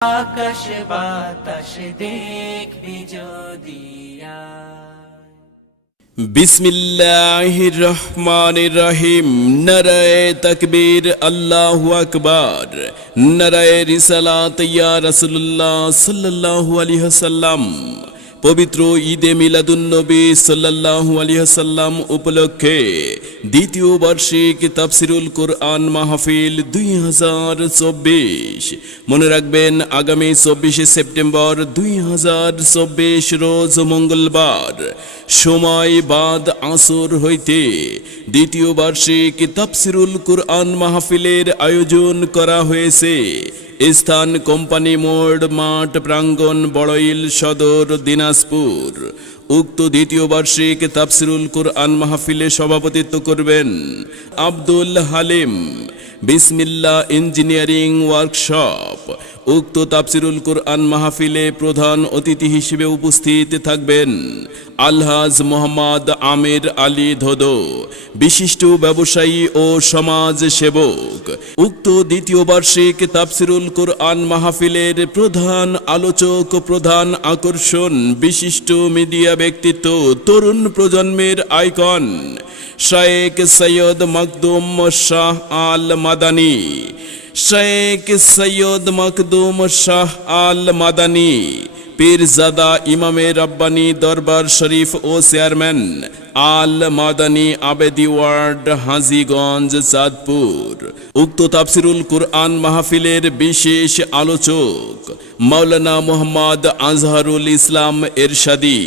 আকাশ বাতাস দেখবি যদি বিসমিল্লাহির রহমানির রহিম। নারায়ে তাকবীর, আল্লাহু আকবার। নারায়ে রিসালাত ইয়া রাসূলুল্লাহ সাল্লাল্লাহু আলাইহি ওয়াসাল্লাম। পবিত্র ঈদে মিলাদুন্নবী সাল্লাল্লাহু আলাইহি ওয়াসাল্লাম উপলক্ষে দ্বিতীয় বার্ষিক তাফসিরুল কোরআন মাহফিল 2024। মনে রাখবেন, আগামী 24শে সেপ্টেম্বর 2024 রোজ মঙ্গলবার সময় বাদ আসর হইতে দ্বিতীয় বার্ষিক তাফসিরুল কোরআন মাহফিলের আয়োজন করা হয়েছে। স্থান কোম্পানি মোড়, মাঠ প্রাঙ্গণ, বড়ইল সদর, দিনাজপুর। উক্ত দ্বিতীয় বার্ষিক তাফসিরুল কোরআন মাহফিলে সভাপতিত্ব করবেন আব্দুল হালিম, বিসমিল্লাহ ইঞ্জিনিয়ারিং ওয়ার্কশপ। উক্ত তাফসিরুল কোরআন মাহফিলে প্রধান অতিথি হিসেবে উপস্থিত থাকবেন আলহাজ মোহাম্মদ আমির আলী ধোদো, বিশিষ্ট ব্যবসায়ী ও সমাজ সেবক। উক্ত দ্বিতীয় বার্ষিক তাফসিরুল কোরআন মাহফিলের প্রধান আলোচক, প্রধান আকর্ষণ বিশিষ্ট মিডিয়া ব্যক্তিত্ব, তরুণ প্রজন্মের আইকন শেখ সৈয়দ মখদুম শাহ আল মাদানী। শেখ সৈয়দ মখদুম শাহ আল মাদানী পীরজাদা ইমামে রব্বানী দরবার শরীফ ও চেয়ারম্যান আল মাদানী আবেদি ওয়ার্ড, হাজীগঞ্জ, চাঁদপুর। উক্ত তাফসিরুল কোরআন মাহফিলের বিশেষ আলোচক মাওলানা মোহাম্মদ আজহারুল ইসলাম এরশাদী।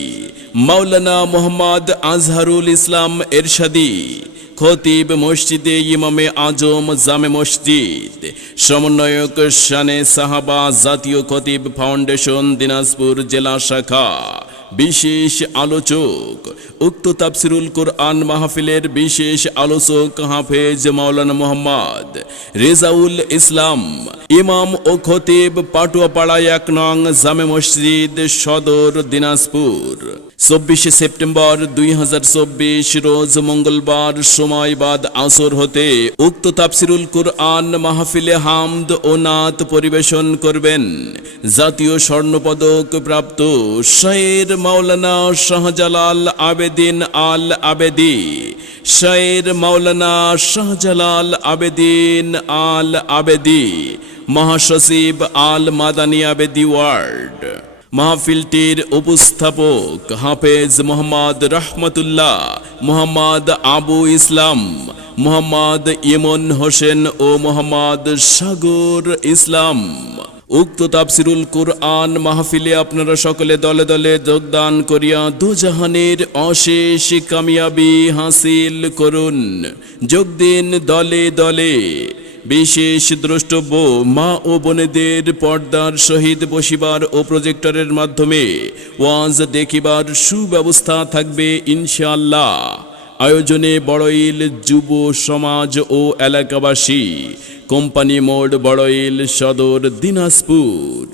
মাওলানা মোহাম্মদ আজহারুল ইসলাম এরশাদী খতিব মসজিদে ইমামে আজম, জামে মসজিদ। সমন্বয়ক শানে সাহাবা জাতীয় খতিব ফাউন্ডেশন, দিনাজপুর জেলা শাখা। বিশেষ আলোচক উক্ত তাফসিরুল কোরআন মাহফিলের বিশেষ আলোচক হাফেজ মাওলানা মোহাম্মদ রেজাউল ইসলাম, ইমাম ও খতিব, পাটুয়াপাড়া 1 নং জামে মসজিদ সদর, দিনাজপুর। 24শে সেপ্টেম্বর 2024 রোজ মঙ্গলবার সময় বাদ আসর হতে উক্ত তাফসিরুল কোরআন মাহফিলে হামদ ও নাত পরিবেশন করবেন জাতীয় স্বর্ণপদক প্রাপ্ত শায়ের মাওলানা শাহজালাল আবেদিন আল আবেদি। শায়ের মাওলানা শাহজালাল আবেদিন আল আবেদি, মহাসচিব আল মাদানী আবেদি ওয়ার্ড। মাহফিলটির উপস্থাপক হাফেজ মোহাম্মদ রহমতুল্লাহ, মোহাম্মদ আবু ইসলাম, মোহাম্মদ ইমন হোসেন ও মোহাম্মদ সাগর ইসলাম। উক্ত তাফসিরুল কোরআন মাহফিলে আপনারা সকলে দলে দলে যোগদান করিয়া দুজাহানের অশেষ কামিয়াবি হাসিল করুন। যোগ দিন দলে দলে। বিশেষ দ্রষ্টব্য, মা ও বোনেদের পর্দার সহিত বসিবার ও প্রজেক্টরের মাধ্যমে ওয়াজ দেখিবার সুব্যবস্থা থাকবে ইনশাআল্লাহ। আয়োজনে বড়ইল যুব সমাজ ও এলাকাবাসী। কোম্পানি মোড়, বড়ইল সদর, দিনাজপুর।